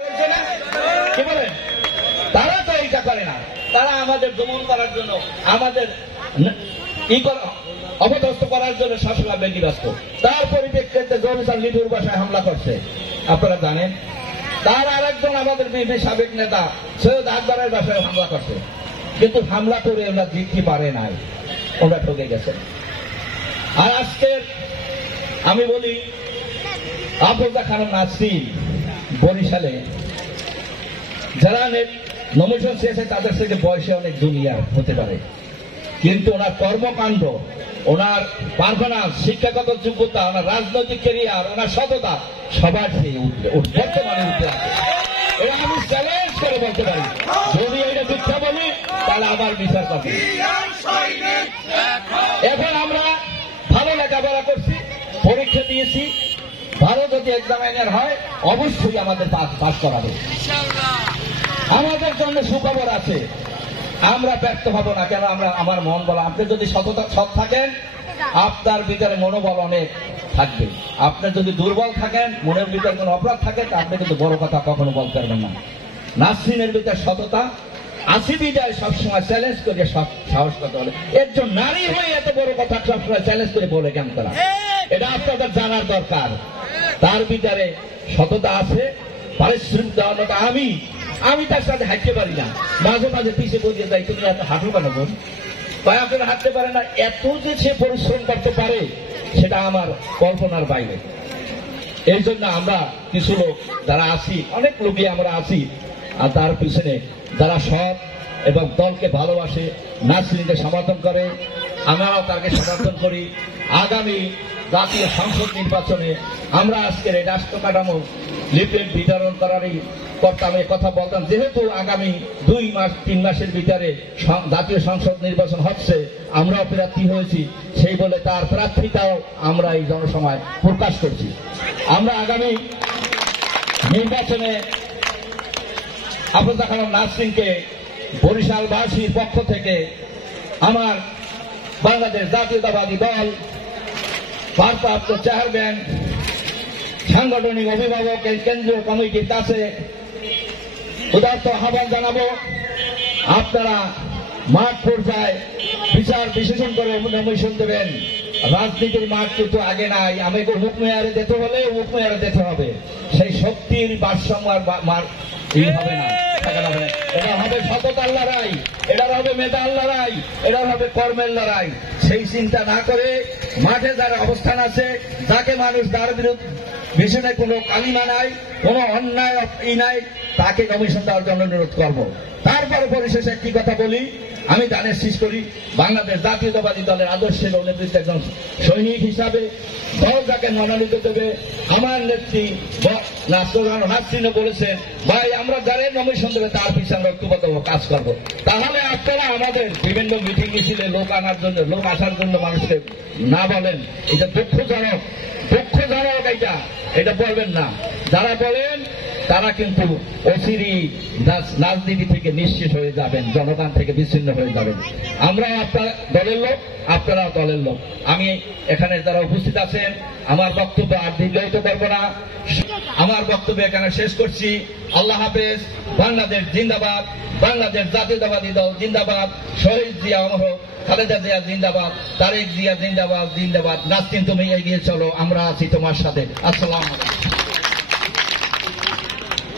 কি বলেন? তারা তো এইটা করে না, তারা আমাদের দমন করার জন্য, আমাদের অপদস্থ করার জন্য সবসময় ব্যতিব্যস্ত। তার পরিপ্রেক্ষিতে জমিসান লিটুর বাসায় হামলা করছে, আপনারা জানেন। তার আরেকজন আমাদের বিএনপি সাবেক নেতা সৈয়দ আকবরের বাসায় হামলা করছে, কিন্তু হামলা করে ওরা জিততে পারে নাই, ওরা ঠকে গেছে। আর আজকে আমি বলি, আফরোজা খানম নাসরিন বরিশালে যারা নমিনেশন চেয়েছে তাদের থেকে বয়সে অনেক জুনিয়র হতে পারে, কিন্তু ওনার কর্মকাণ্ড, ওনার পারফরম্যান্স, শিক্ষাগত যোগ্যতা, ওনার রাজনৈতিক ক্যারিয়ার, ওনার সততা সবার সেই বর্তমানে উঠে আছে। এটা আমি চ্যালেঞ্জ করে বলতে পারি, যদি এটা মিথ্যা বলি তাহলে আবার বিচার করবে। এখন আমরা ভালো লেখাপড়া করছি, পরীক্ষা দিয়েছি, ভালো যদি এক্সামিনার হয় অবশ্যই আমাদের পাস করাবে। আমাদের জন্য সুখবর আছে, আমরা ব্যর্থ হব না। কেন? আমরা, আমার মন বলা, আপনি যদি সৎ থাকেন আপনার ভিতরে মনোবল অনেক থাকবে। আপনি যদি দুর্বল থাকেন, মনের ভিতরে কোনো অপরাধ থাকে, তা আপনি কিন্তু বড় কথা কখনো বলতে পারবেন না। নাসরিনের ভিতরে সততা আসি বিদায় সবসময় চ্যালেঞ্জ করে সব সাহস করতে বলে। একজন নারী হয়ে এত বড় কথা সবসময় চ্যালেঞ্জ করে বলে কেন তারা? এটা আপনাদের জানার দরকার। তার ভিতরে সততা আছে, পারিশ্রমিক দেওয়াটা আমি তার সাথে হাঁটতে পারি না, মাঝে মাঝে পিছিয়ে বসে যাই, তুমি এত হাঁটো কেন বোন? তাই আপনারা হাঁটতে পারে না, এত যে সে পরিশ্রম করতে পারে সেটা আমার কল্পনার বাইরে। এই জন্য আমরা কিছু লোক যারা আছি, অনেক লোকই আমরা আছি, আর তার পিছনে যারা সৎ এবং দলকে ভালোবাসে, নাসরিনকে সমর্থন করে, আমরাও তাকে সমর্থন করি। আগামী জাতীয় সংসদ নির্বাচনে আমরা আজকের এই রাষ্ট্র কাঠামো লিফলেট বিতরণ করারই করতাম, এই কথা বলতাম। যেহেতু আগামী 2-3 মাসের ভিতরে জাতীয় সংসদ নির্বাচন হচ্ছে, আমরাও প্রার্থী হয়েছি, সেই বলে তার প্রার্থীতাও আমরা এই জনসভায় প্রকাশ করছি। আমরা আগামী নির্বাচনে আফরোজা খানম নাসরিনকে বরিশালবাসীর পক্ষ থেকে আমার বাংলাদেশ জাতীয়তাবাদী দল ভারপ্রাপ্ত চেয়ারম্যান, সাংগঠনিক অভিভাবক, কেন্দ্রীয় কমিটির কাছে উদাত্ত আহ্বান জানাবো, আপনারা মাঠ পর্যায়ে বিচার বিশ্লেষণ করে নমিনেশন দেবেন। রাজনীতির মাঠ কিন্তু আগে নাই, আমাকে মুখ মেয়ারে দিতে হলে মুখ মেয়ারে দিতে হবে, সেই শক্তির ভারসাম্য হবে না। এটা হবে সততার লড়াই, এটা হবে মেধার লড়াই, এটা হবে কর্মের লড়াই। সেই চিন্তা না করে মাঠে যার অবস্থান আছে, যাকে মানুষ তার বিরুদ্ধে পিছনে কোনো কালিমা নাই, কোনো অন্যায় নাই, তাকে নমিনেশন দেওয়ার জন্য অনুরোধ করব। তারপরে পরিশেষে একটি কথা বলি, আমি জানের শেষ করি, বাংলাদেশ জাতীয়তাবাদী দলের আদর্শের নেতৃত্বে একজন সৈনিক হিসাবে দল যাকে মনোনীত দেবে, আমার নেত্রী নাসরিনও বলেছেন, ভাই আমরা যারা নমিনেশন দেবে তার পিছনে আমরা ঐক্যবদ্ধ কাজ করবো। তাহলে আপনারা আমাদের বিভিন্ন মিটিং মিছিলে লোক আনার জন্য, লোক আসার জন্য মানুষকে না বলেন, এটা দুঃখজনক, এটা বলবেন না। যারা বলেন তারা কিন্তু অচিরেই রাজনীতি থেকে নিশ্চিত হয়ে যাবেন, জনগণ থেকে বিচ্ছিন্ন হয়ে যাবেন। আমরা আপনার দলের লোক, আপনারাও দলের লোক। আমি এখানে যারা উপস্থিত আছেন, আমার বক্তব্য আর দীর্ঘায়িত করব না, আমার বক্তব্য এখানে শেষ করছি। আল্লাহ হাফেজ। বাংলাদেশ জিন্দাবাদ, বাংলাদেশ জাতীয়তাবাদী দল জিন্দাবাদ, শহীদ জিয়া অমর, খালেদা জিয়া জিন্দাবাদ, তারেক জিয়া জিন্দাবাদ, জিন্দাবাদ। নাসরিন তুমি এগিয়ে চলো, আমরা আছি তোমার সাথে। আসসালামু আলাইকুম।